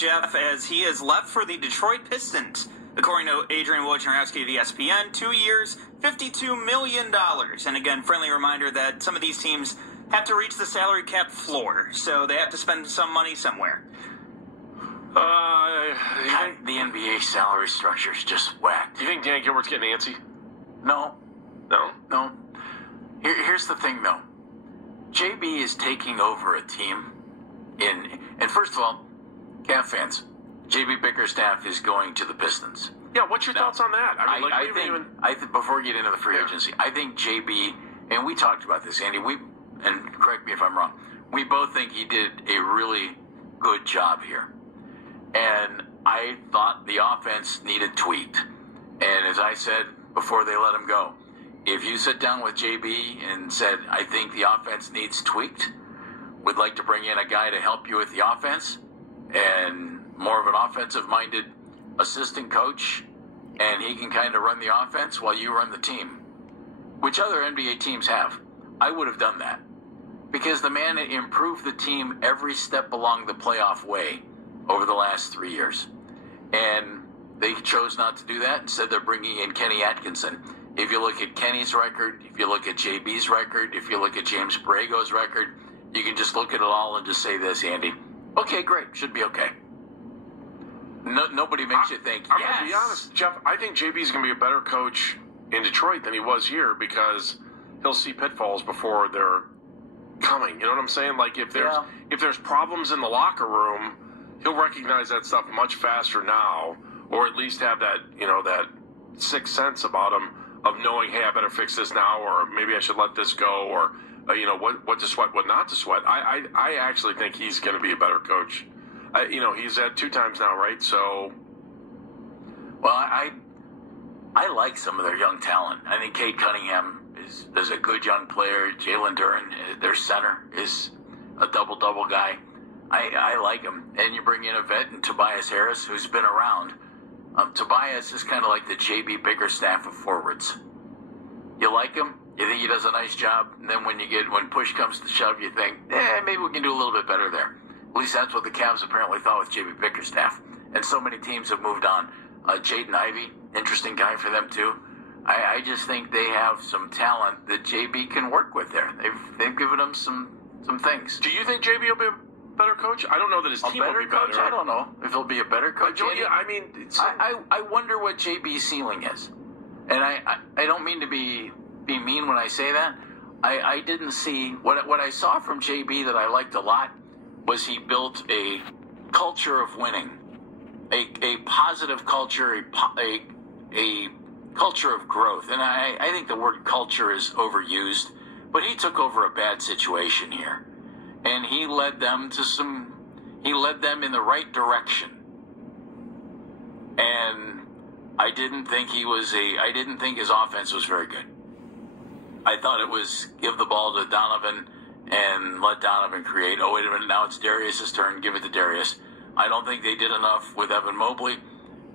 Jeff, as he has left for the Detroit Pistons. According to Adrian Wojnarowski of ESPN, 2 years, $52 million. And again, friendly reminder that some of these teams have to reach the salary cap floor, so they have to spend some money somewhere. The NBA salary structure is just whacked. Do you think Dan Gilbert's getting antsy? No. No? Here's the thing, though. JB is taking over a team and first of all, Cavs fans, JB Bickerstaff is going to the Pistons. Yeah, what's your thoughts on that? I think before we get into the free agency, I think JB, and we talked about this, Andy, and correct me if I'm wrong, we both think he did a really good job here. And I thought the offense needed tweaked. And as I said before they let him go, if you sit down with JB and said, I think the offense needs tweaked, would like to bring in a guy to help you with the offense, and more of an offensive-minded assistant coach, and he can kind of run the offense while you run the team, which other NBA teams have, I would have done that. Because the man improved the team every step along the playoff way over the last 3 years. And they chose not to do that. Instead, they're bringing in Kenny Atkinson. If you look at Kenny's record, if you look at JB's record, if you look at James Borrego's record, you can just look at it all and just say this, Andy. Okay, great. Should be okay. Nobody makes you think, I'm going to be honest, Jeff, I think JB's going to be a better coach in Detroit than he was here because he'll see pitfalls before they're coming. You know what I'm saying? Like, if there's problems in the locker room, he'll recognize that stuff much faster now, or at least have that, that sixth sense about him of knowing, hey, I better fix this now, or maybe I should let this go, or, what to sweat, what not to sweat. I actually think he's going to be a better coach. He's had 2 times now, right? So, well, I like some of their young talent. I think Cade Cunningham is a good young player. Jalen Duren, their center, is a double-double guy. I like him. And you bring in a vet and Tobias Harris, who's been around. Tobias is kind of like the JB Bickerstaff of forwards. You like him, you think he does a nice job, and then when push comes to shove, you think, maybe we can do a little bit better there. At least that's what the Cavs apparently thought with JB Bickerstaff. And so many teams have moved on. Jaden Ivey, interesting guy for them too. I just think they have some talent that JB can work with there. They've given him some things. Do you think JB will be a better coach? I don't know that his team will be coach, better. I don't know if he'll be a better coach. I wonder what JB's ceiling is. And I don't mean to be mean when I say that. I didn't see what I saw from JB that I liked a lot was he built a culture of winning, a positive culture, a culture of growth. And I think the word culture is overused, but he took over a bad situation here, and he led them in the right direction. And I didn't think his offense was very good. I thought it was give the ball to Donovan and let Donovan create. Oh, wait a minute, now it's Darius' turn, give it to Darius. I don't think they did enough with Evan Mobley,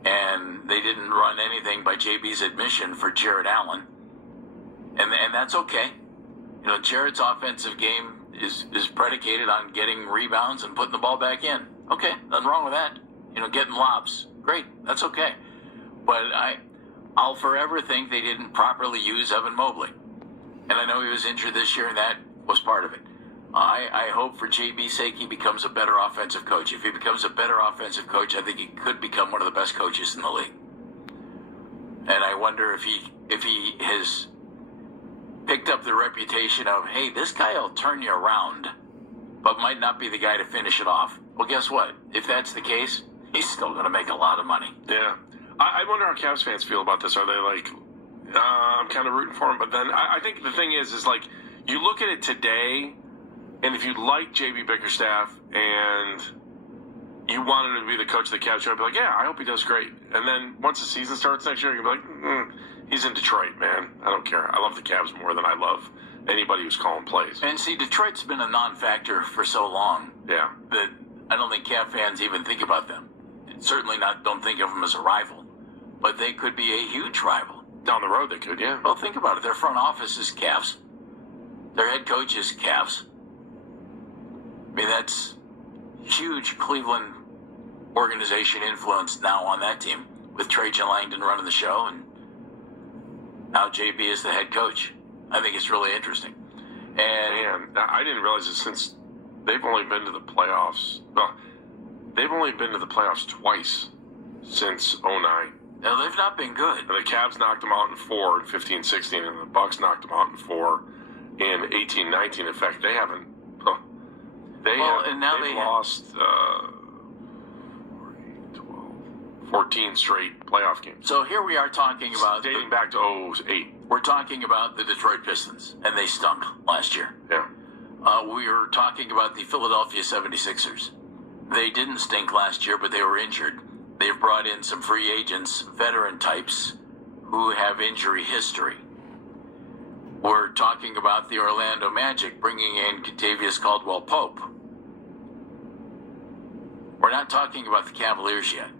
and they didn't run anything by JB's admission for Jared Allen. And that's okay. Jared's offensive game is predicated on getting rebounds and putting the ball back in. Okay, nothing wrong with that. Getting lobs. Great, that's okay. But I'll forever think they didn't properly use Evan Mobley. And I know he was injured this year, and that was part of it. I hope for JB's sake he becomes a better offensive coach. If he becomes a better offensive coach, I think he could become one of the best coaches in the league. And I wonder if he has picked up the reputation of, hey, this guy will turn you around, but might not be the guy to finish it off. Well, guess what? If that's the case, he's still going to make a lot of money. Yeah. I wonder how Cavs fans feel about this. Are they like, I'm kind of rooting for him? But then I think the thing is like, you look at it today, and if you like JB Bickerstaff and you want him to be the coach of the Cavs, you'll be like, yeah, I hope he does great. And then once the season starts next year, you'll be like, he's in Detroit, man. I don't care. I love the Cavs more than I love anybody who's calling plays. And see, Detroit's been a non-factor for so long that I don't think Cav fans even think about them. Certainly don't think of them as a rival. But they could be a huge rival. Down the road they could, yeah. Well, think about it. Their front office is Cavs. Their head coach is Cavs. I mean, that's huge Cleveland organization influence now on that team with Trajan Langdon running the show, and now JB is the head coach. I think it's really interesting. And man, I didn't realize it since they've only been to the playoffs. Well, they've only been to the playoffs twice since 09. Now, they've not been good. And the Cavs knocked them out in 4 in 15-16, and the Bucks knocked them out in 4 in 18-19. In fact, they haven't. They've lost 14 straight playoff games. So here we are talking about dating back to 08. We're talking about the Detroit Pistons, and they stunk last year. Yeah. We were talking about the Philadelphia 76ers. They didn't stink last year, but they were injured. They've brought in some free agents, veteran types, who have injury history. We're talking about the Orlando Magic bringing in Kentavious Caldwell-Pope. We're not talking about the Cavaliers yet.